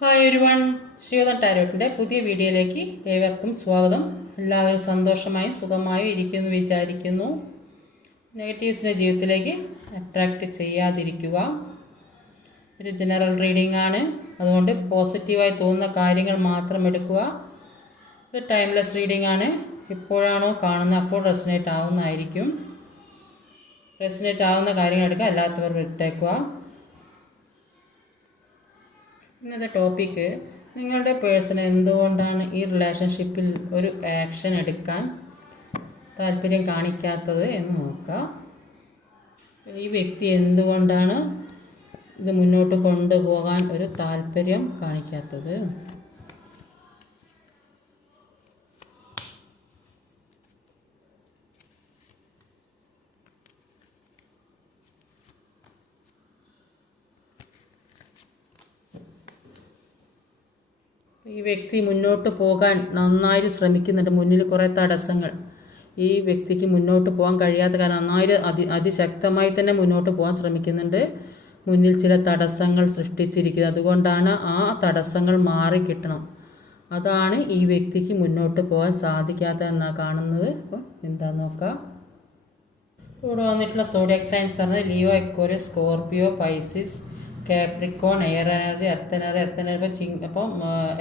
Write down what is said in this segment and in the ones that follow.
Hi everyone, ശ്രീയോധ ടാരോട്ടിൻ്റെ പുതിയ വീഡിയോയിലേക്ക് ഏവർക്കും സ്വാഗതം. എല്ലാവരും സന്തോഷമായും സുഖമായും ഇരിക്കുമെന്ന് വിചാരിക്കുന്നു. നെഗറ്റീവ്സിൻ്റെ ജീവിതത്തിലേക്ക് അട്രാക്റ്റ് ചെയ്യാതിരിക്കുക. ഒരു ജനറൽ റീഡിംഗ് ആണ്, അതുകൊണ്ട് പോസിറ്റീവായി തോന്നുന്ന കാര്യങ്ങൾ മാത്രം എടുക്കുക. ഇത് ടൈംലെസ് റീഡിംഗ് ആണ്. എപ്പോഴാണോ കാണുന്നത് അപ്പോൾ റെസനേറ്റ് ആവുന്നതായിരിക്കും. റെസനേറ്റ് ആവുന്ന കാര്യങ്ങൾ എടുക്കുക, അല്ലാത്തവർ വിട്ടേക്കുക. ഇന്നത്തെ ടോപ്പിക്ക്, നിങ്ങളുടെ പേഴ്സൺ എന്തുകൊണ്ടാണ് ഈ റിലേഷൻഷിപ്പിൽ ഒരു ആക്ഷൻ എടുക്കാൻ താല്പര്യം കാണിക്കാത്തത് എന്ന് നോക്കുക. ഈ വ്യക്തി എന്തുകൊണ്ടാണ് ഇത് മുന്നോട്ട് കൊണ്ടുപോകാൻ ഒരു താല്പര്യം കാണിക്കാത്തത്? ഈ വ്യക്തി മുന്നോട്ട് പോകാൻ നന്നായി ശ്രമിക്കുന്നുണ്ട്. മുന്നിൽ കുറേ തടസ്സങ്ങൾ, ഈ വ്യക്തിക്ക് മുന്നോട്ട് പോകാൻ കഴിയാത്ത കാരണം നന്നായി അതിശക്തമായി തന്നെ മുന്നോട്ട് പോകാൻ ശ്രമിക്കുന്നുണ്ട്. മുന്നിൽ ചില തടസ്സങ്ങൾ സൃഷ്ടിച്ചിരിക്കുന്നത്, അതുകൊണ്ടാണ് ആ തടസ്സങ്ങൾ മാറിക്കിട്ടണം. അതാണ് ഈ വ്യക്തിക്ക് മുന്നോട്ട് പോകാൻ സാധിക്കാത്തതെന്നാണ് കാണുന്നത്. അപ്പോൾ എന്താണെന്ന് നോക്കാം. ഇവിടെ വന്നിട്ടുള്ള സോഡിയാക് സൈൻസ് പറഞ്ഞത് Leo, Aquarius, Scorpio, Pisces, Capricorn, air energy, earth energy. അപ്പം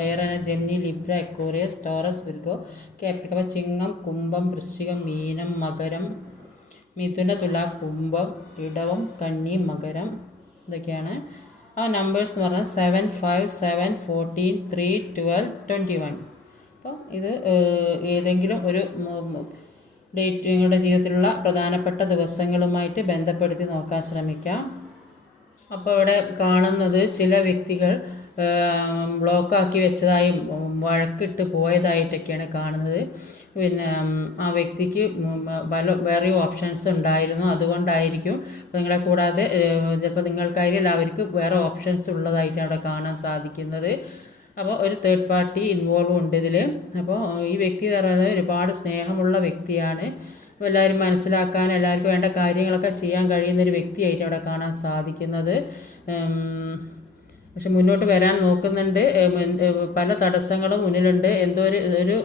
air energy Gemini, Libra, Aquarius, Taurus, Virgo, Capricorn. അപ്പോൾ ചിങ്ങം, കുംഭം, വൃശ്ചികം, മീനം, മകരം, മിഥുന, തുല, കുംഭം, ഇടവം, കന്നി, മകരം. ഇതൊക്കെയാണ് ആ നമ്പേഴ്സ് എന്ന് പറഞ്ഞാൽ 7, 5, 7, 14, 3, 12, 21. അപ്പോൾ ഇത് ഏതെങ്കിലും ഒരു ഡേറ്റ് നിങ്ങളുടെ ജീവിതത്തിലുള്ള പ്രധാനപ്പെട്ട ദിവസങ്ങളുമായിട്ട് ബന്ധപ്പെടുത്തി നോക്കാൻ ശ്രമിക്കാം. അപ്പോൾ ഇവിടെ കാണുന്നത് ചില വ്യക്തികൾ ബ്ലോക്കാക്കി വെച്ചതായും വഴക്കിട്ട് പോയതായിട്ടൊക്കെയാണ് കാണുന്നത്. പിന്നെ ആ വ്യക്തിക്ക് വേറെ ഓപ്ഷൻസ് ഉണ്ടായിരുന്നു, അതുകൊണ്ടായിരിക്കും. നിങ്ങളെ കൂടാതെ ചിലപ്പോൾ നിങ്ങൾക്കായിരിക്കും അവർക്ക് വേറെ ഓപ്ഷൻസ് ഉള്ളതായിട്ടാണ് അവിടെ കാണാൻ സാധിക്കുന്നത്. അപ്പോൾ ഒരു തേർഡ് പാർട്ടി ഇൻവോൾവ് ഉണ്ട് ഇതിൽ. അപ്പോൾ ഈ വ്യക്തി എന്ന് പറയുന്നത് ഒരുപാട് സ്നേഹമുള്ള വ്യക്തിയാണ്. എല്ലാവരും മനസ്സിലാക്കാൻ, എല്ലാവർക്കും വേണ്ട കാര്യങ്ങളൊക്കെ ചെയ്യാൻ കഴിയുന്നൊരു വ്യക്തിയായിട്ട് അവിടെ കാണാൻ സാധിക്കുന്നത്. പക്ഷെ മുന്നോട്ട് വരാൻ നോക്കുന്നുണ്ട്. പല തടസ്സങ്ങളും മുന്നിലുണ്ട്. എന്തോ ഒരു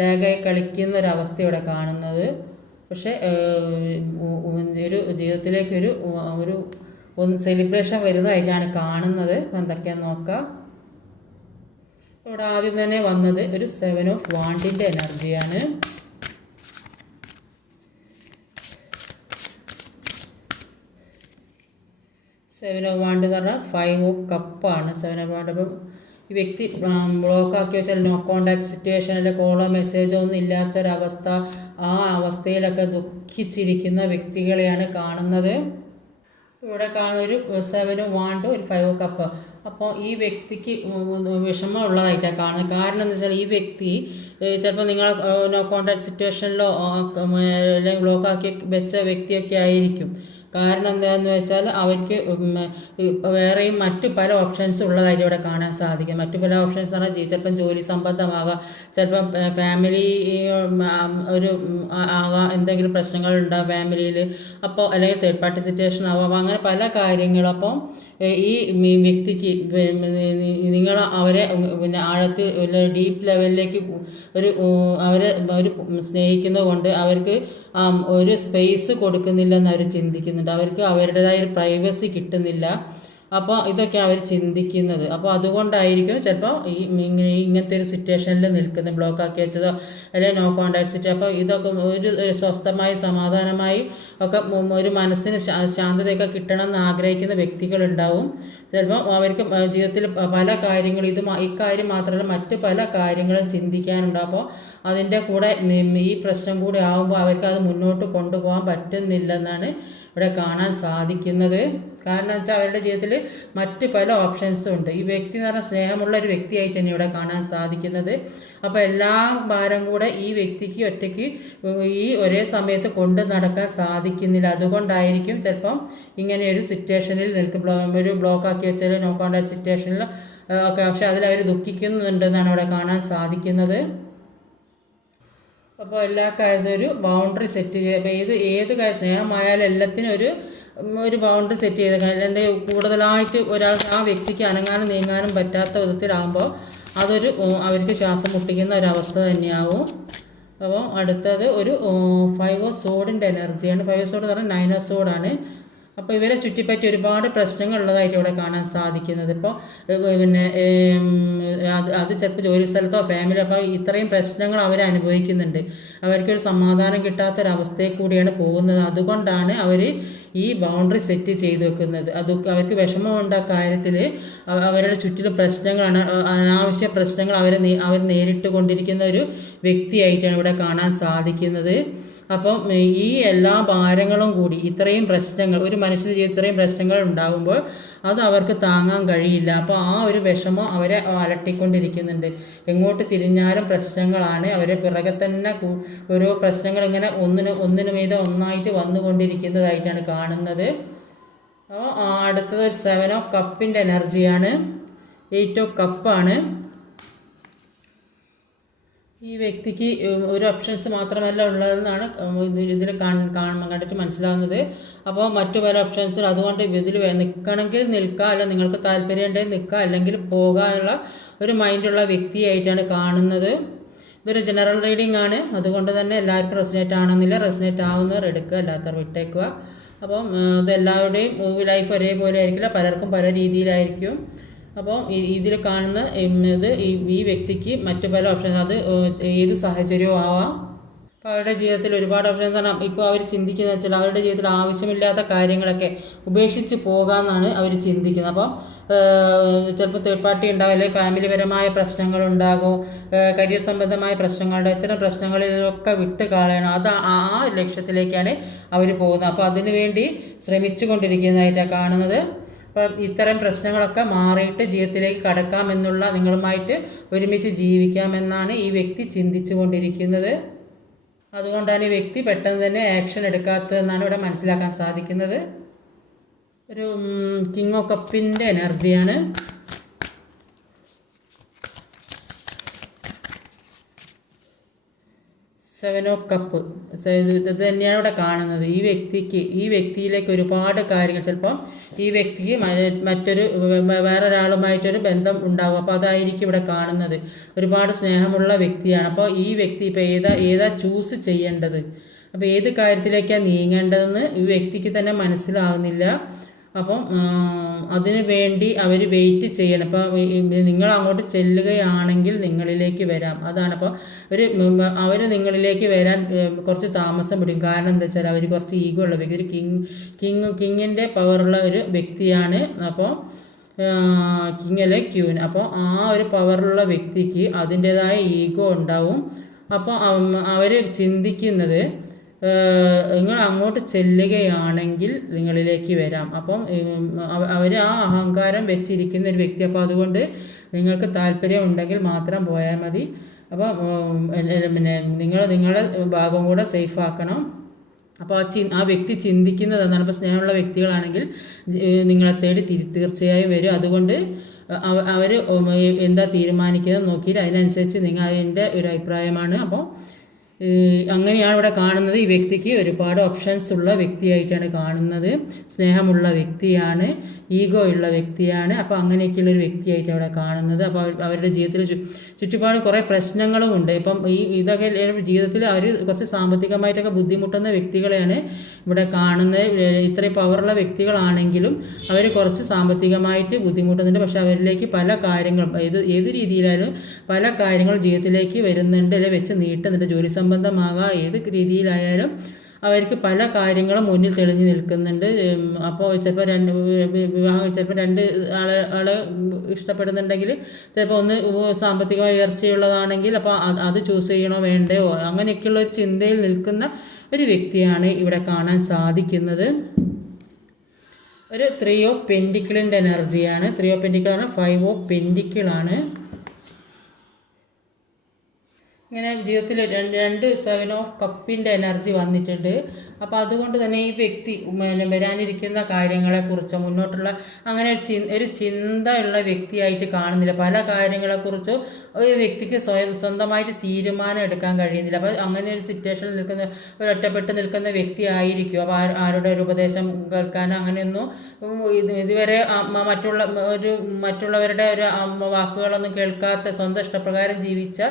ലാഗായി കളിക്കുന്ന ഒരവസ്ഥ ഇവിടെ കാണുന്നത്. പക്ഷേ ഒരു ജീവിതത്തിലേക്ക് ഒരു സെലിബ്രേഷൻ വരുന്നതായിട്ടാണ് കാണുന്നത്. എന്തൊക്കെയാണെന്ന് നോക്കാം. ഇവിടെ ആദ്യം തന്നെ വന്നത് ഒരു 7 ഓഫ് വാണ്ടിൻ്റെ എനർജിയാണ്. 7 ഓഫ് വാണ്ട് എന്ന് പറഞ്ഞാൽ 5 ഓഫ് കപ്പാണ് 7 ഓഫ് വാണ്ട്. അപ്പം ഈ വ്യക്തി ബ്ലോക്കാക്കി വെച്ചാൽ നോ കോണ്ടാക്ട് സിറ്റുവേഷനിൽ കോളോ മെസ്സേജോ ഒന്നും ഇല്ലാത്തൊരവസ്ഥ, ആ അവസ്ഥയിലൊക്കെ ദുഃഖിച്ചിരിക്കുന്ന വ്യക്തികളെയാണ് കാണുന്നത്. ഇവിടെ കാണുന്ന ഒരു 7 ഓഫ് വാണ്ട്, ഒരു 5 ഓഫ് കപ്പ്. അപ്പോൾ ഈ വ്യക്തിക്ക് വിഷമം ഉള്ളതായിട്ടാണ് കാണുന്നത്. കാരണം എന്താ വെച്ചാൽ ഈ വ്യക്തി ചിലപ്പോൾ നിങ്ങൾ നോ കോണ്ടാക്ട് സിറ്റുവേഷനിലോ അല്ലെങ്കിൽ ബ്ലോക്കാക്കി വെച്ച വ്യക്തിയൊക്കെ ആയിരിക്കും. കാരണം എന്താണെന്ന് വെച്ചാൽ അവർക്ക് വേറെയും മറ്റു പല ഓപ്ഷൻസ് ഉള്ളതായിട്ട് ഇവിടെ കാണാൻ സാധിക്കും. മറ്റു പല ഓപ്ഷൻസ് എന്ന് പറഞ്ഞാൽ ചിലപ്പം ജോലി സംബന്ധമാകാം, ചിലപ്പം ഫാമിലി ഒരു ആകാം, എന്തെങ്കിലും പ്രശ്നങ്ങളുണ്ടാകും ഫാമിലിയിൽ. അപ്പോൾ അല്ലെങ്കിൽ തേർഡ് പാർട്ടി സിറ്റുവേഷൻ ആവാം, അങ്ങനെ പല കാര്യങ്ങളും. അപ്പം ഈ വ്യക്തിക്ക് നിങ്ങൾ അവരെ പിന്നെ ആഴത്തിൽ ഡീപ്പ് ലെവലിലേക്ക് അവരെ സ്നേഹിക്കുന്നത് കൊണ്ട് അവർക്ക് ഒരു സ്പേസ് കൊടുക്കുന്നില്ലെന്ന് അവർ ചിന്തിക്കുന്നുണ്ട്. അവർക്ക് അവരുടേതായ ഒരു പ്രൈവസി കിട്ടുന്നില്ല. അപ്പോൾ ഇതൊക്കെയാണ് അവർ ചിന്തിക്കുന്നത്. അപ്പോൾ അതുകൊണ്ടായിരിക്കും ചിലപ്പോൾ ഇങ്ങനത്തെ ഒരു സിറ്റുവേഷനിൽ നിൽക്കുന്നത്, ബ്ലോക്കാക്കി വെച്ചതോ അല്ലെങ്കിൽ നോ കോണ്ടാക്ട് സിറ്റുവേഷൻ. അപ്പോൾ ഇതൊക്കെ ഒരു സ്വസ്ഥമായി സമാധാനമായി ഒക്കെ ഒരു മനസ്സിന് ശാന്തതയൊക്കെ കിട്ടണമെന്ന് ആഗ്രഹിക്കുന്ന വ്യക്തികളുണ്ടാവും. ചിലപ്പോൾ അവർക്ക് ജീവിതത്തിൽ പല കാര്യങ്ങളും ഇക്കാര്യം മാത്രമല്ല മറ്റ് പല കാര്യങ്ങളും ചിന്തിക്കാനുണ്ടാവും. അപ്പോൾ അതിൻ്റെ കൂടെ ഈ പ്രശ്നം കൂടി ആകുമ്പോൾ അവർക്ക് അത് മുന്നോട്ട് കൊണ്ടുപോകാൻ പറ്റുന്നില്ലെന്നാണ് ഇവിടെ കാണാൻ സാധിക്കുന്നത്. കാരണം വെച്ചാൽ അവരുടെ ജീവിതത്തിൽ മറ്റ് പല ഓപ്ഷൻസും ഉണ്ട്. ഈ വ്യക്തി എന്ന് പറഞ്ഞാൽ സ്നേഹമുള്ള ഒരു വ്യക്തിയായിട്ട് തന്നെ ഇവിടെ കാണാൻ സാധിക്കുന്നത്. അപ്പോൾ എല്ലാ ഭാരം കൂടെ ഈ വ്യക്തിക്ക് ഒറ്റയ്ക്ക് ഈ ഒരേ സമയത്ത് കൊണ്ട് നടക്കാൻ സാധിക്കുന്നില്ല. അതുകൊണ്ടായിരിക്കും ചിലപ്പം ഇങ്ങനെ ഒരു സിറ്റുവേഷനിൽ ഒരു ബ്ലോക്കാക്കി വെച്ചാൽ നോ കോണ്ടാക്ട് സിറ്റുവേഷനിൽ ഒക്കെ. പക്ഷെ അതിലവർ ദുഃഖിക്കുന്നുണ്ടെന്നാണ് ഇവിടെ കാണാൻ സാധിക്കുന്നത്. അപ്പോൾ എല്ലാ കാര്യത്തിനും ഒരു ബൗണ്ടറി സെറ്റ് ചെയ്യുക. അപ്പോൾ ഏത് കാര്യം സ്നേഹമായാലും എല്ലാത്തിനും ഒരു ഒരു ബൗണ്ടറി സെറ്റ് ചെയ്ത് അല്ലെങ്കിൽ കൂടുതലായിട്ട് ഒരാൾ ആ വ്യക്തിക്ക് അനങ്ങാനും നീങ്ങാനും പറ്റാത്ത വിധത്തിലാകുമ്പോൾ അതൊരു അവർക്ക് ശ്വാസം മുട്ടിക്കുന്ന ഒരവസ്ഥ തന്നെയാവും. അപ്പോൾ അടുത്തത് ഒരു 5 ഓഫ് സോഡിൻ്റെ എനർജിയാണ്. 5 ഓഫ് സോഡ് എന്ന് പറഞ്ഞാൽ 9 ഓഫ് സോഡാണ്. അപ്പോൾ ഇവരെ ചുറ്റിപ്പറ്റി ഒരുപാട് പ്രശ്നങ്ങൾ ഉള്ളതായിട്ട് ഇവിടെ കാണാൻ സാധിക്കുന്നത്. ഇപ്പോൾ പിന്നെ അത് ചിലപ്പോൾ ജോലി സ്ഥലത്തോ ഫാമിലി, അപ്പോൾ ഇത്രയും പ്രശ്നങ്ങൾ അവർ അനുഭവിക്കുന്നുണ്ട്. അവർക്കൊരു സമാധാനം കിട്ടാത്തൊരവസ്ഥയിൽ കൂടിയാണ് പോകുന്നത്. അതുകൊണ്ടാണ് അവർ ഈ ബൗണ്ടറി സെറ്റ് ചെയ്ത് വെക്കുന്നത്. അത് അവർക്ക് വിഷമമുണ്ട് ആ കാര്യത്തിൽ. അവരുടെ ചുറ്റിലും പ്രശ്നങ്ങളാണ്, അനാവശ്യ പ്രശ്നങ്ങൾ അവർ നേരിട്ട് കൊണ്ടിരിക്കുന്ന ഒരു വ്യക്തിയായിട്ടാണ് ഇവിടെ കാണാൻ സാധിക്കുന്നത്. അപ്പം ഈ എല്ലാ ഭാരങ്ങളും കൂടി, ഇത്രയും പ്രശ്നങ്ങൾ ഒരു മനുഷ്യൻ്റെ ജീവിതത്തിൽ ഇത്രയും പ്രശ്നങ്ങൾ ഉണ്ടാകുമ്പോൾ അത് അവർക്ക് താങ്ങാൻ കഴിയില്ല. അപ്പോൾ ആ ഒരു വിഷമം അവരെ അലട്ടിക്കൊണ്ടിരിക്കുന്നുണ്ട്. എങ്ങോട്ട് തിരിഞ്ഞാലും പ്രശ്നങ്ങളാണ്. അവരെ പിറകെ തന്നെ ഓരോ പ്രശ്നങ്ങൾ ഇങ്ങനെ ഒന്നിനു മീതെ ഒന്നായിട്ട് വന്നുകൊണ്ടിരിക്കുന്നതായിട്ടാണ് കാണുന്നത്. അപ്പോൾ അടുത്തത് ഒരു 7 ഓഫ് കപ്പിൻ്റെ എനർജിയാണ്. 8 ഓഫ് കപ്പാണ്. ഈ വ്യക്തിക്ക് ഒരു ഓപ്ഷൻസ് മാത്രമല്ല ഉള്ളതെന്നാണ് ഇതിൽ കണ്ടിട്ട് മനസ്സിലാവുന്നത്. അപ്പോൾ മറ്റു പല ഓപ്ഷൻസിൽ അതുകൊണ്ട് ഇതിൽ നിൽക്കണമെങ്കിൽ നിൽക്കുക, അല്ല നിങ്ങൾക്ക് താല്പര്യം ഉണ്ടെങ്കിൽ നിൽക്കുക, അല്ലെങ്കിൽ പോകാനുള്ള ഒരു മൈൻഡുള്ള വ്യക്തിയായിട്ടാണ് കാണുന്നത്. ഇതൊരു ജനറൽ റീഡിംഗ് ആണ്, അതുകൊണ്ട് തന്നെ എല്ലാവർക്കും റെസിനേറ്റ് ആണെന്നില്ല. റെസിനേറ്റ് ആവുന്നവർ എടുക്കുക, അല്ലാത്തവർ വിട്ടേക്കുക. അപ്പം ഇതെല്ലാവരുടെയും ലൈഫ് ഒരേപോലെ ആയിരിക്കില്ല, പലർക്കും പല രീതിയിലായിരിക്കും. അപ്പോൾ ഇതിൽ കാണുന്ന ഇത് ഈ വ്യക്തിക്ക് മറ്റു പല ഓപ്ഷൻസ്, അത് ഏത് സാഹചര്യവും ആവാം. അപ്പോൾ അവരുടെ ജീവിതത്തിൽ ഒരുപാട് ഓപ്ഷൻസ് ആണ്. ഇപ്പോൾ അവർ ചിന്തിക്കുന്നത് വെച്ചാൽ അവരുടെ ജീവിതത്തിൽ ആവശ്യമില്ലാത്ത കാര്യങ്ങളൊക്കെ ഉപേക്ഷിച്ച് പോകാമെന്നാണ് അവർ ചിന്തിക്കുന്നത്. അപ്പം ചിലപ്പോൾ തേർഡ് പാർട്ടി ഉണ്ടാകും, അല്ലെങ്കിൽ ഫാമിലിപരമായ പ്രശ്നങ്ങളുണ്ടാകും, കരിയർ സംബന്ധമായ പ്രശ്നങ്ങളുടെ ഇത്തരം പ്രശ്നങ്ങളിലൊക്കെ വിട്ട് കളയണം. അത് ആ ലക്ഷ്യത്തിലേക്കാണ് അവർ പോകുന്നത്. അപ്പോൾ അതിനു വേണ്ടി ശ്രമിച്ചു കൊണ്ടിരിക്കുന്നതായിട്ടാണ് കാണുന്നത്. അപ്പം ഇത്തരം പ്രശ്നങ്ങളൊക്കെ മാറിയിട്ട് ജീവിതത്തിലേക്ക് കടക്കാമെന്നുള്ള, നിങ്ങളുമായിട്ട് ഒരുമിച്ച് ജീവിക്കാമെന്നാണ് ഈ വ്യക്തി ചിന്തിച്ചു കൊണ്ടിരിക്കുന്നത്. അതുകൊണ്ടാണ് ഈ വ്യക്തി പെട്ടെന്ന് തന്നെ ആക്ഷൻ എടുക്കാത്തതെന്നാണ് ഇവിടെ മനസ്സിലാക്കാൻ സാധിക്കുന്നത്. ഒരു കിങ് ഓഫ് കപ്പിൻ്റെ എനർജിയാണ്. 7 ഓഫ് കപ്പ് ഇത് തന്നെയാണ് ഇവിടെ കാണുന്നത്. ഈ വ്യക്തിയിലേക്ക് ഒരുപാട് കാര്യങ്ങൾ, ചിലപ്പോൾ ഈ വ്യക്തിക്ക് വേറൊരാളുമായിട്ടൊരു ബന്ധം ഉണ്ടാകും. അപ്പോൾ അതായിരിക്കും ഇവിടെ കാണുന്നത്. ഒരുപാട് സ്നേഹമുള്ള വ്യക്തിയാണ്. അപ്പോൾ ഈ വ്യക്തി ഇപ്പോൾ ഏതാ ചൂസ് ചെയ്യേണ്ടത്, അപ്പോൾ ഏത് കാര്യത്തിലേക്കാണ് നീങ്ങേണ്ടതെന്ന് ഈ വ്യക്തിക്ക് തന്നെ മനസ്സിലാകുന്നില്ല. അപ്പം അതിനു വേണ്ടി അവർ വെയിറ്റ് ചെയ്യണം. അപ്പോൾ നിങ്ങൾ അങ്ങോട്ട് ചെല്ലുകയാണെങ്കിൽ നിങ്ങളിലേക്ക് വരാം, അതാണ്. അപ്പോൾ അവർ നിങ്ങളിലേക്ക് വരാൻ കുറച്ച് താമസം പിടിക്കും. കാരണം എന്താ വെച്ചാൽ അവർ കുറച്ച് ഈഗോ ഉള്ള വ്യക്തി, ഒരു കിങ്ങിൻ്റെ പവറുള്ള ഒരു വ്യക്തിയാണ്. അപ്പോൾ കിങ്ങല്ലേ ക്യൂൻ. അപ്പോൾ ആ ഒരു പവറുള്ള വ്യക്തിക്ക് അതിൻ്റേതായ ഈഗോ ഉണ്ടാവും. അപ്പോൾ അവർ ചിന്തിക്കുന്നത് നിങ്ങൾ അങ്ങോട്ട് ചെല്ലുകയാണെങ്കിൽ നിങ്ങളിലേക്ക് വരാം. അപ്പം അവർ ആ അഹങ്കാരം വെച്ചിരിക്കുന്ന ഒരു വ്യക്തി. അപ്പോൾ അതുകൊണ്ട് നിങ്ങൾക്ക് താല്പര്യം ഉണ്ടെങ്കിൽ മാത്രം പോയാൽ മതി. അപ്പോൾ പിന്നെ നിങ്ങളുടെ ഭാഗം കൂടെ സേഫ് ആക്കണം. അപ്പോൾ ആ വ്യക്തി ചിന്തിക്കുന്നത് എന്താണ്? ഇപ്പോൾ സ്നേഹമുള്ള വ്യക്തികളാണെങ്കിൽ നിങ്ങളെ തേടി തീർച്ചയായും വരും. അതുകൊണ്ട് അവർ എന്താ തീരുമാനിക്കുന്നത് നോക്കിയിട്ട് അതിനനുസരിച്ച് അതിൻ്റെ ഒരു അഭിപ്രായമാണ്. അപ്പോൾ അങ്ങനെയാണ് ഇവിടെ കാണുന്നത്. ഈ വ്യക്തിക്ക് ഒരുപാട് ഓപ്ഷൻസ് ഉള്ള വ്യക്തിയായിട്ടാണ് കാണുന്നത്. സ്നേഹമുള്ള വ്യക്തിയാണ്, ഈഗോ ഉള്ള വ്യക്തിയാണ്. അപ്പോൾ അങ്ങനെയൊക്കെയുള്ളൊരു വ്യക്തിയായിട്ടാണ് ഇവിടെ കാണുന്നത്. അപ്പോൾ അവരുടെ ജീവിതത്തിൽ ചുറ്റുപാട് കുറേ പ്രശ്നങ്ങളും ഉണ്ട്. ഇപ്പം ഇതൊക്കെ ജീവിതത്തിൽ അവർ കുറച്ച് സാമ്പത്തികമായിട്ടൊക്കെ ബുദ്ധിമുട്ടുന്ന വ്യക്തികളെയാണ് ഇവിടെ കാണുന്നത്. ഇത്രയും പവറുള്ള വ്യക്തികളാണെങ്കിലും അവർ കുറച്ച് സാമ്പത്തികമായിട്ട് ബുദ്ധിമുട്ടുന്നുണ്ട്. പക്ഷെ അവരിലേക്ക് പല കാര്യങ്ങളും ഏത് രീതിയിലായാലും പല കാര്യങ്ങളും ജീവിതത്തിലേക്ക് വരുന്നുണ്ട്, അല്ലെങ്കിൽ വെച്ച് നീട്ടുന്നുണ്ട്. ജോലി സംബന്ധമാകാം, ഏത് രീതിയിലായാലും അവർക്ക് പല കാര്യങ്ങളും മുന്നിൽ തെളിഞ്ഞു നിൽക്കുന്നുണ്ട്. അപ്പോൾ ചിലപ്പോൾ ചിലപ്പോൾ രണ്ട് ആളെ ഇഷ്ടപ്പെടുന്നുണ്ടെങ്കിൽ ചിലപ്പോൾ ഒന്ന് സാമ്പത്തിക ഉയർച്ചയുള്ളതാണെങ്കിൽ അപ്പോൾ അത് ചൂസ് ചെയ്യണോ വേണ്ടയോ അങ്ങനെയൊക്കെയുള്ള ഒരു ചിന്തയിൽ നിൽക്കുന്ന ഒരു വ്യക്തിയാണ് ഇവിടെ കാണാൻ സാധിക്കുന്നത്. ഒരു 3 ഓഫ് പെൻറ്റിക്കിളിൻ്റെ എനർജിയാണ്. 3 ഓഫ് പെൻറ്റിക്കിളാണ്. 5 ഓഫ് പെൻറ്റിക്കിളാണ്. ഇങ്ങനെ ജീവിതത്തിൽ 2 7 ഓഫ് കപ്പിൻ്റെ എനർജി വന്നിട്ടുണ്ട്. അപ്പോൾ അതുകൊണ്ട് തന്നെ ഈ വ്യക്തി വരാനിരിക്കുന്ന കാര്യങ്ങളെക്കുറിച്ചോ മുന്നോട്ടുള്ള അങ്ങനെ ഒരു ചിന്ത ഉള്ള വ്യക്തിയായിട്ട് കാണുന്നില്ല. പല കാര്യങ്ങളെക്കുറിച്ചും ഒരു വ്യക്തിക്ക് സ്വന്തമായിട്ട് തീരുമാനം എടുക്കാൻ കഴിയുന്നില്ല. അപ്പോൾ അങ്ങനെ ഒരു സിറ്റുവേഷനിൽ നിൽക്കുന്ന ഒരു ഒറ്റപ്പെട്ട് നിൽക്കുന്ന വ്യക്തി ആയിരിക്കും. അപ്പോൾ ആരുടെ ഒരു ഉപദേശം കേൾക്കാനോ അങ്ങനെയൊന്നും ഇതുവരെ മറ്റുള്ളവരുടെ ഒരു വാക്കുകളൊന്നും കേൾക്കാത്ത സ്വന്തം ഇഷ്ടപ്രകാരം ജീവിച്ച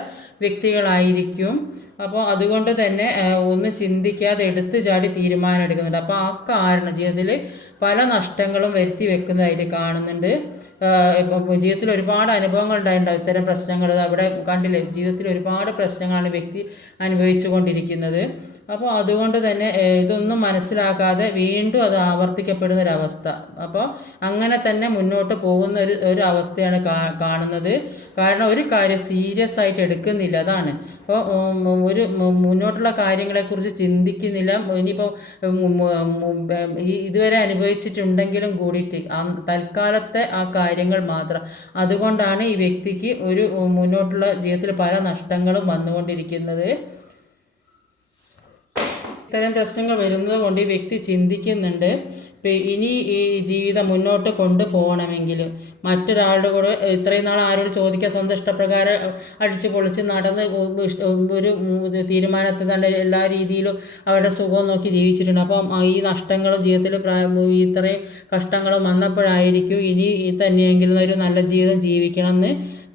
വ്യക്തികളായിരിക്കും. അപ്പോൾ അതുകൊണ്ട് തന്നെ ഒന്ന് ചിന്തിക്കാതെ എടുത്തു ചാടി തീരുമാനം എടുക്കുന്നുണ്ട്. അപ്പോൾ ആ കാരണം ജീവിതത്തിൽ പല നഷ്ടങ്ങളും വരുത്തി വെക്കുന്നതായിട്ട് കാണുന്നുണ്ട്. ജീവിതത്തിൽ ഒരുപാട് അനുഭവങ്ങൾ ഉണ്ടായിട്ടുണ്ടാവും ഇത്തരം പ്രശ്നങ്ങൾ. അവിടെ കണ്ടില്ലേ, ജീവിതത്തിൽ ഒരുപാട് പ്രശ്നങ്ങളാണ് വ്യക്തി അനുഭവിച്ചു കൊണ്ടിരിക്കുന്നത്. അപ്പോൾ അതുകൊണ്ട് തന്നെ ഇതൊന്നും മനസ്സിലാക്കാതെ വീണ്ടും അത് ആവർത്തിക്കപ്പെടുന്നൊരവസ്ഥ. അപ്പോൾ അങ്ങനെ തന്നെ മുന്നോട്ട് പോകുന്ന ഒരു അവസ്ഥയാണ് കാണുന്നത്. കാരണം ഒരു കാര്യം സീരിയസ് ആയിട്ട് എടുക്കുന്നില്ല, അതാണ്. അപ്പോൾ ഒരു മുന്നോട്ടുള്ള കാര്യങ്ങളെക്കുറിച്ച് ചിന്തിക്കുന്നില്ല. ഇനിയിപ്പോൾ ഇതുവരെ അനുഭവിച്ചിട്ടുണ്ടെങ്കിലും കൂടിയിട്ട് തൽക്കാലത്തെ ആ കാര്യങ്ങൾ മാത്രം. അതുകൊണ്ടാണ് ഈ വ്യക്തിക്ക് ഒരു മുന്നോട്ടുള്ള ജീവിതത്തിൽ പല നഷ്ടങ്ങളും വന്നുകൊണ്ടിരിക്കുന്നത്. ഇത്തരം പ്രശ്നങ്ങൾ വരുന്നത് കൊണ്ട് ഈ വ്യക്തി ചിന്തിക്കുന്നുണ്ട്, ഇനി ഈ ജീവിതം മുന്നോട്ട് കൊണ്ടുപോകണമെങ്കിൽ മറ്റൊരാളുടെ കൂടെ ഇത്രയും നാൾ ആരോട് ചോദിക്കാൻ സ്വന്തം ഇഷ്ടപ്രകാരം അടിച്ചു പൊളിച്ച് നടന്ന് ഒരു തീരുമാനത്തിൽ എല്ലാ രീതിയിലും അവരുടെ സുഖവും നോക്കി ജീവിച്ചിട്ടുണ്ട്. അപ്പം ഈ നഷ്ടങ്ങളും ജീവിതത്തിൽ ഇത്രയും കഷ്ടങ്ങളും വന്നപ്പോഴായിരിക്കും ഇനി തന്നെയെങ്കിലും ഒരു നല്ല ജീവിതം ജീവിക്കണമെന്ന്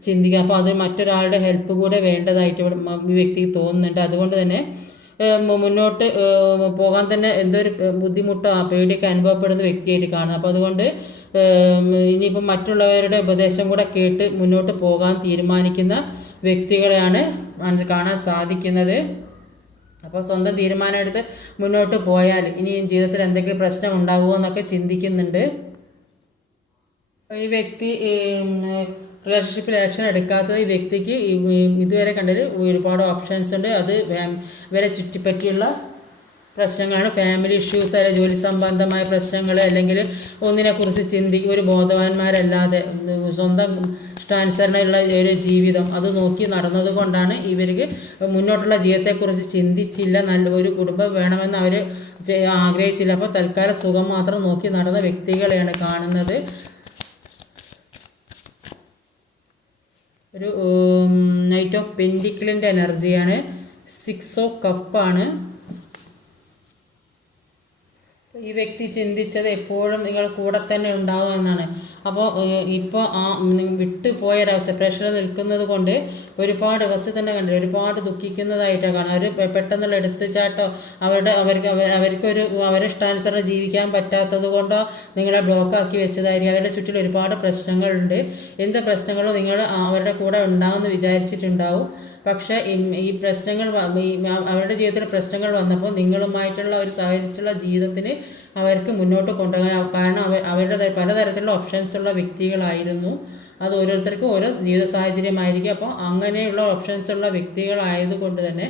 ചിന്തിക്കുക. അപ്പോൾ അത് മറ്റൊരാളുടെ ഹെൽപ്പ് കൂടെ വേണ്ടതായിട്ട് ഈ വ്യക്തിക്ക് തോന്നുന്നുണ്ട്. അതുകൊണ്ട് തന്നെ മുന്നോട്ട് പോകാൻ തന്നെ എന്തൊരു ബുദ്ധിമുട്ടോ പേടിയൊക്കെ അനുഭവപ്പെടുന്ന വ്യക്തിയായിട്ട് കാണുന്നത്. അപ്പോൾ അതുകൊണ്ട് ഇനിയിപ്പം മറ്റുള്ളവരുടെ ഉപദേശം കൂടെ കേട്ട് മുന്നോട്ട് പോകാൻ തീരുമാനിക്കുന്ന വ്യക്തികളെയാണ് കാണാൻ സാധിക്കുന്നത്. അപ്പോൾ സ്വന്തം തീരുമാനം എടുത്ത് മുന്നോട്ട് പോയാൽ ഇനിയും ജീവിതത്തിൽ എന്തെങ്കിലും പ്രശ്നം ഉണ്ടാകുമോ എന്നൊക്കെ ചിന്തിക്കുന്നുണ്ട്. ഈ വ്യക്തി റിലേഷൻഷിപ്പിൽ ആക്ഷൻ എടുക്കാത്തത് ഈ വ്യക്തിക്ക് ഇതുവരെ കണ്ടതിൽ ഒരുപാട് ഓപ്ഷൻസ് ഉണ്ട്. അത് ഇവരെ ചുറ്റിപ്പറ്റിയുള്ള പ്രശ്നങ്ങളാണ്. ഫാമിലി ഇഷ്യൂസ്, അല്ലെങ്കിൽ ജോലി സംബന്ധമായ പ്രശ്നങ്ങൾ, അല്ലെങ്കിൽ ഒന്നിനെക്കുറിച്ച് ഒരു ബോധവാന്മാരല്ലാതെ സ്വന്തം ഇഷ്ടാനുസരണമുള്ള ഒരു ജീവിതം അത് നോക്കി നടന്നത് കൊണ്ടാണ് ഇവർക്ക് മുന്നോട്ടുള്ള ജീവിതത്തെക്കുറിച്ച് ചിന്തിച്ചില്ല. നല്ല ഒരു കുടുംബം വേണമെന്ന് അവർ ആഗ്രഹിച്ചില്ല. അപ്പോൾ തൽക്കാലം സുഖം മാത്രം നോക്കി നടന്ന വ്യക്തികളെയാണ് കാണുന്നത്. ഒരു നൈറ്റ് ഓഫ് പെൻറ്റിക്കിളിൻ്റെ എനർജിയാണ്. 6 ഓഫ് കപ്പാണ്. ഈ വ്യക്തി ചിന്തിച്ചത് എപ്പോഴും നിങ്ങൾ കൂടെ തന്നെ ഉണ്ടാവും എന്നാണ്. അപ്പോൾ ഇപ്പോൾ വിട്ടുപോയൊരവസ്ഥ സെപ്പറേഷനിൽ നിൽക്കുന്നത് കൊണ്ട് ഒരുപാട് അവസ്ഥ തന്നെ കണ്ടില്ല, ഒരുപാട് ദുഃഖിക്കുന്നതായിട്ടാണ് കാണുക. ഒരു പെട്ടെന്നുള്ള എടുത്തുചാട്ടോ അവർക്കൊരു അവരുടെ ഇഷ്ടാനുസരണം ജീവിക്കാൻ പറ്റാത്തത് കൊണ്ടോ നിങ്ങളെ ബ്ലോക്കാക്കി വെച്ചതായിരിക്കും. അവരുടെ ചുറ്റിൽ ഒരുപാട് പ്രശ്നങ്ങളുണ്ട്. എന്ത് പ്രശ്നങ്ങളും നിങ്ങൾ അവരുടെ കൂടെ ഉണ്ടാവുമെന്ന് വിചാരിച്ചിട്ടുണ്ടാവും. പക്ഷേ ഈ പ്രശ്നങ്ങൾ അവരുടെ ജീവിതത്തിൽ പ്രശ്നങ്ങൾ വന്നപ്പോൾ നിങ്ങളുമായിട്ടുള്ള ഒരു സഹകരിച്ചുള്ള ജീവിതത്തിന് അവർക്ക് മുന്നോട്ട് കൊണ്ടുപോകാൻ കാരണം അവരുടെ പലതരത്തിലുള്ള ഓപ്ഷൻസ് ഉള്ള വ്യക്തികളായിരുന്നു. അത് ഓരോരുത്തർക്കും ഓരോ ജീവിത സാഹചര്യമായിരിക്കും. അപ്പോൾ അങ്ങനെയുള്ള ഓപ്ഷൻസ് ഉള്ള വ്യക്തികളായതുകൊണ്ട് തന്നെ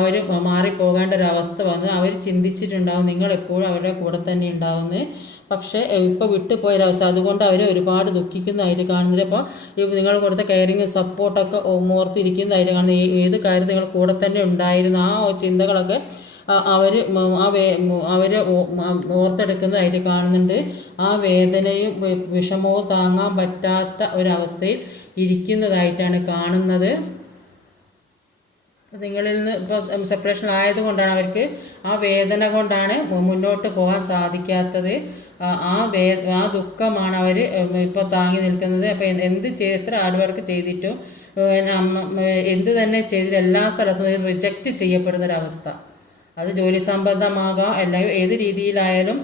അവർ മാറിപ്പോകേണ്ട ഒരവസ്ഥ വന്ന് അവർ ചിന്തിച്ചിട്ടുണ്ടാവും നിങ്ങൾ എപ്പോഴും അവരുടെ കൂടെ തന്നെ ഉണ്ടാവുമെന്ന്. പക്ഷേ ഇപ്പോൾ വിട്ടുപോയൊരവസ്ഥ, അതുകൊണ്ട് അവർ ഒരുപാട് ദുഃഖിക്കുന്നതായിട്ട് കാണുന്നത്. അപ്പോൾ നിങ്ങൾ കൊടുത്ത കെയറിങ് സപ്പോർട്ടൊക്കെ ഓർത്തിരിക്കുന്നതായിട്ട് കാണുന്നത്. ഏത് കാര്യം നിങ്ങൾ കൂടെ തന്നെ ഉണ്ടായിരുന്നു ആ ചിന്തകളൊക്കെ അവർ ഓർത്തെടുക്കുന്നതായിട്ട് കാണുന്നുണ്ട്. ആ വേദനയും വിഷമവും താങ്ങാൻ പറ്റാത്ത ഒരവസ്ഥയിൽ ഇരിക്കുന്നതായിട്ടാണ് കാണുന്നത്. നിങ്ങളിൽ നിന്ന് ഇപ്പോൾ സെപ്പറേഷൻ ആയതുകൊണ്ടാണ് അവർക്ക് ആ വേദന കൊണ്ടാണ് മുന്നോട്ട് പോകാൻ സാധിക്കാത്തത്. ആ ദുഃഖമാണ് അവർ ഇപ്പോൾ താങ്ങി നിൽക്കുന്നത്. അപ്പോൾ എത്ര ഹാർഡ് വർക്ക് ചെയ്തിട്ടും എന്ത് തന്നെ ചെയ്തിട്ട് എല്ലാ സ്ഥലത്തും റിജക്റ്റ് ചെയ്യപ്പെടുന്നൊരവസ്ഥ. അത് ജോലി സംബന്ധമാകാം, എല്ലാം ഏത് രീതിയിലായാലും.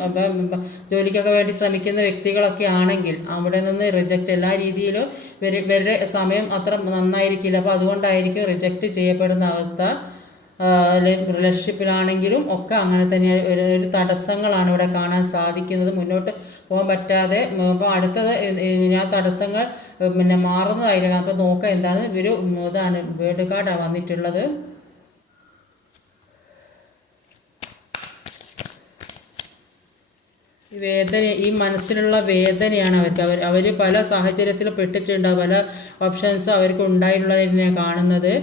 ജോലിക്കൊക്കെ വേണ്ടി ശ്രമിക്കുന്ന വ്യക്തികളൊക്കെ ആണെങ്കിൽ അവിടെ നിന്ന് റിജക്റ്റ് എല്ലാ രീതിയിലും ഇവരുടെ സമയം അത്ര നന്നായിരിക്കില്ല. അപ്പോൾ അതുകൊണ്ടായിരിക്കും റിജക്റ്റ് ചെയ്യപ്പെടുന്ന അവസ്ഥ. റിലേഷൻഷിപ്പിലാണെങ്കിലും ഒക്കെ അങ്ങനെ തന്നെയാണ്. ഒരു തടസ്സങ്ങളാണ് ഇവിടെ കാണാൻ സാധിക്കുന്നത്. മുന്നോട്ട് പോകാൻ പറ്റാതെ ഇപ്പോൾ അടുത്തത് ആ തടസ്സങ്ങൾ മാറുന്നതായിരിക്കും. അപ്പോൾ നോക്കാം എന്താണ് ഇതാണ് വേർഡ് കാർഡാണ് വന്നിട്ടുള്ളത്. ഈ മനസ്സിലുള്ള വേദനയാണ് അവർ പല സാഹചര്യത്തിൽ പെട്ടിട്ടുണ്ട്. പല ഓപ്ഷൻസ് അവർക്ക് ഉണ്ടായിട്ടുള്ളതായിട്ട് ഞാൻ കാണുന്നത്.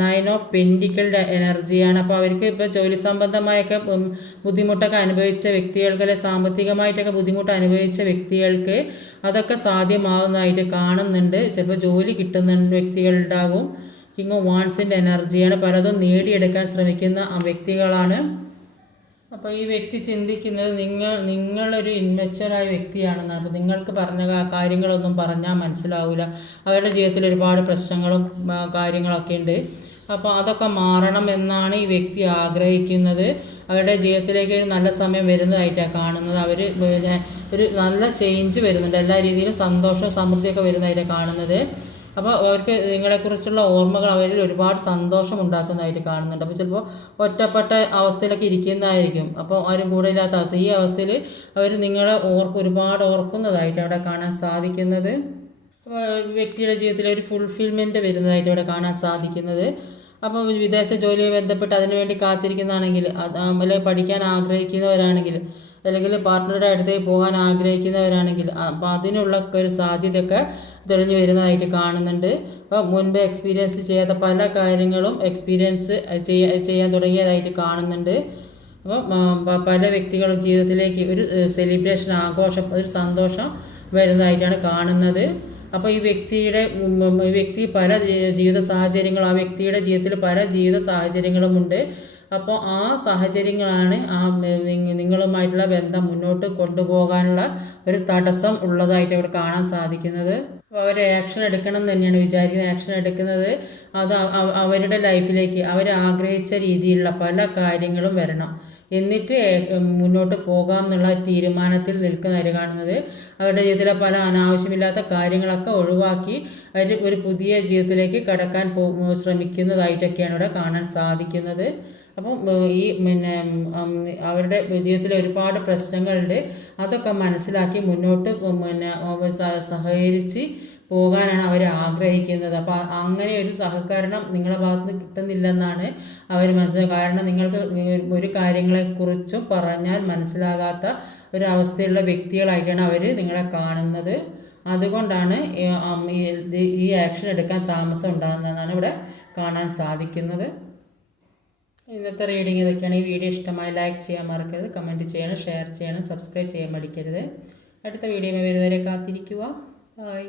9 ഓഫ് പെൻറ്റിക്കിളുടെ എനർജിയാണ്. അപ്പോൾ അവർക്ക് ഇപ്പോൾ ജോലി സംബന്ധമായൊക്കെ ബുദ്ധിമുട്ടൊക്കെ അനുഭവിച്ച വ്യക്തികൾക്ക്, അല്ലെങ്കിൽ സാമ്പത്തികമായിട്ടൊക്കെ ബുദ്ധിമുട്ട് അനുഭവിച്ച വ്യക്തികൾക്ക് അതൊക്കെ സാധ്യമാവുന്നതായിട്ട് കാണുന്നുണ്ട്. ചിലപ്പോൾ ജോലി കിട്ടുന്ന വ്യക്തികളുണ്ടാകും. കിങ് ഓഫ് വാൺസിൻ്റെ എനർജിയാണ്. പലതും നേടിയെടുക്കാൻ ശ്രമിക്കുന്ന വ്യക്തികളാണ്. അപ്പോൾ ഈ വ്യക്തി ചിന്തിക്കുന്നത് നിങ്ങളൊരു ഇൻമെച്വറായ വ്യക്തിയാണെന്നാണ്. അപ്പോൾ നിങ്ങൾക്ക് പറഞ്ഞ കാര്യങ്ങളൊന്നും പറഞ്ഞാൽ മനസ്സിലാവില്ല. അവരുടെ ജീവിതത്തിൽ ഒരുപാട് പ്രശ്നങ്ങളും കാര്യങ്ങളൊക്കെ ഉണ്ട്. അപ്പോൾ അതൊക്കെ മാറണം എന്നാണ് ഈ വ്യക്തി ആഗ്രഹിക്കുന്നത്. അവരുടെ ജീവിതത്തിലേക്ക് ഒരു നല്ല സമയം വരുന്നതായിട്ടാണ് കാണുന്നത്. അവർ ഒരു നല്ല ചേഞ്ച് വരുന്നുണ്ട്. എല്ലാ രീതിയിലും സന്തോഷവും സമൃദ്ധിയൊക്കെ വരുന്നതായിട്ടാണ് കാണുന്നത്. അപ്പോൾ അവർക്ക് നിങ്ങളെക്കുറിച്ചുള്ള ഓർമ്മകൾ അവരിൽ ഒരുപാട് സന്തോഷം ഉണ്ടാക്കുന്നതായിട്ട് കാണുന്നുണ്ട്. അപ്പോൾ ചിലപ്പോൾ ഒറ്റപ്പെട്ട അവസ്ഥയിലൊക്കെ ഇരിക്കുന്നതായിരിക്കും. അപ്പോൾ ആരും കൂടെ ഇല്ലാത്ത അവസ്ഥ, ഈ അവസ്ഥയിൽ അവർ നിങ്ങളെ ഒരുപാട് ഓർക്കുന്നതായിട്ട് അവിടെ കാണാൻ സാധിക്കുന്നത്. വ്യക്തിയുടെ ജീവിതത്തിൽ ഒരു ഫുൾഫിൽമെൻറ്റ് വരുന്നതായിട്ട് അവിടെ കാണാൻ സാധിക്കുന്നത്. അപ്പോൾ വിദേശ ജോലിയുമായി ബന്ധപ്പെട്ട് അതിനുവേണ്ടി കാത്തിരിക്കുന്നതാണെങ്കിൽ, അല്ലെങ്കിൽ പഠിക്കാൻ ആഗ്രഹിക്കുന്നവരാണെങ്കിൽ, അല്ലെങ്കിൽ പാർട്ട്ണറുടെ അടുത്തേക്ക് പോകാൻ ആഗ്രഹിക്കുന്നവരാണെങ്കിൽ, അപ്പോൾ അതിനുള്ള ഒരു സാധ്യതയൊക്കെ തെളിഞ്ഞു വരുന്നതായിട്ട് കാണുന്നുണ്ട്. അപ്പോൾ മുൻപ് എക്സ്പീരിയൻസ് ചെയ്യാത്ത പല കാര്യങ്ങളും എക്സ്പീരിയൻസ് ചെയ്യാൻ തുടങ്ങിയതായിട്ട് കാണുന്നുണ്ട്. അപ്പോൾ പല വ്യക്തികളും ജീവിതത്തിലേക്ക് ഒരു സെലിബ്രേഷൻ, ആഘോഷം, ഒരു സന്തോഷം വരുന്നതായിട്ടാണ് കാണുന്നത്. അപ്പോൾ ഈ വ്യക്തി പല ജീവിത സാഹചര്യങ്ങളും, ആ വ്യക്തിയുടെ ജീവിതത്തിൽ പല ജീവിത സാഹചര്യങ്ങളുമുണ്ട്. അപ്പോൾ ആ സാഹചര്യങ്ങളാണ് നിങ്ങളുമായിട്ടുള്ള ബന്ധം മുന്നോട്ട് കൊണ്ടുപോകാനുള്ള ഒരു തടസ്സം ഉള്ളതായിട്ട് അവിടെ കാണാൻ സാധിക്കുന്നത്. അപ്പോൾ അവർ ആക്ഷൻ എടുക്കണം എന്ന് തന്നെയാണ് വിചാരിക്കുന്നത്. ആക്ഷൻ എടുക്കുന്നത് അത് അവരുടെ ലൈഫിലേക്ക് അവർ ആഗ്രഹിച്ച രീതിയിലുള്ള പല കാര്യങ്ങളും വരണം, എന്നിട്ട് മുന്നോട്ട് പോകാം എന്നുള്ള തീരുമാനത്തിൽ നിൽക്കുന്നവർ കാണുന്നത്. അവരുടെ ജീവിതത്തിലെ പല അനാവശ്യമില്ലാത്ത കാര്യങ്ങളൊക്കെ ഒഴിവാക്കി അവർ ഒരു പുതിയ ജീവിതത്തിലേക്ക് കടക്കാൻ ശ്രമിക്കുന്നതായിട്ടൊക്കെയാണ് ഇവിടെ കാണാൻ സാധിക്കുന്നത്. അപ്പം ഈ അവരുടെ ജീവിതത്തിൽ ഒരുപാട് പ്രശ്നങ്ങളുണ്ട്. അതൊക്കെ മനസ്സിലാക്കി മുന്നോട്ട് സഹകരിച്ച് പോകാനാണ് അവർ ആഗ്രഹിക്കുന്നത്. അപ്പോൾ അങ്ങനെ ഒരു സഹകരണം നിങ്ങളുടെ ഭാഗത്ത് നിന്ന് കിട്ടുന്നില്ലെന്നാണ് അവർ മനസ്സിലാക്കുക. കാരണം നിങ്ങൾക്ക് ഒരു കാര്യങ്ങളെക്കുറിച്ചും പറഞ്ഞാൽ മനസ്സിലാകാത്ത ഒരവസ്ഥയുള്ള വ്യക്തികളായിട്ടാണ് അവർ നിങ്ങളെ കാണുന്നത്. അതുകൊണ്ടാണ് ഈ ആക്ഷൻ എടുക്കാൻ താമസം ഉണ്ടാകുന്നതെന്നാണ് ഇവിടെ കാണാൻ സാധിക്കുന്നത്. ഇന്നത്തെ റീഡിങ് ഇതൊക്കെയാണ്. ഈ വീഡിയോ ഇഷ്ടമായി ലൈക്ക് ചെയ്യാൻ മറക്കരുത്, കമൻറ്റ് ചെയ്യണം, ഷെയർ ചെയ്യണം, സബ്സ്ക്രൈബ് ചെയ്യാൻ മടിക്കരുത്. അടുത്ത വീഡിയോ വരുന്നവരെ കാത്തിരിക്കുക. ബൈ.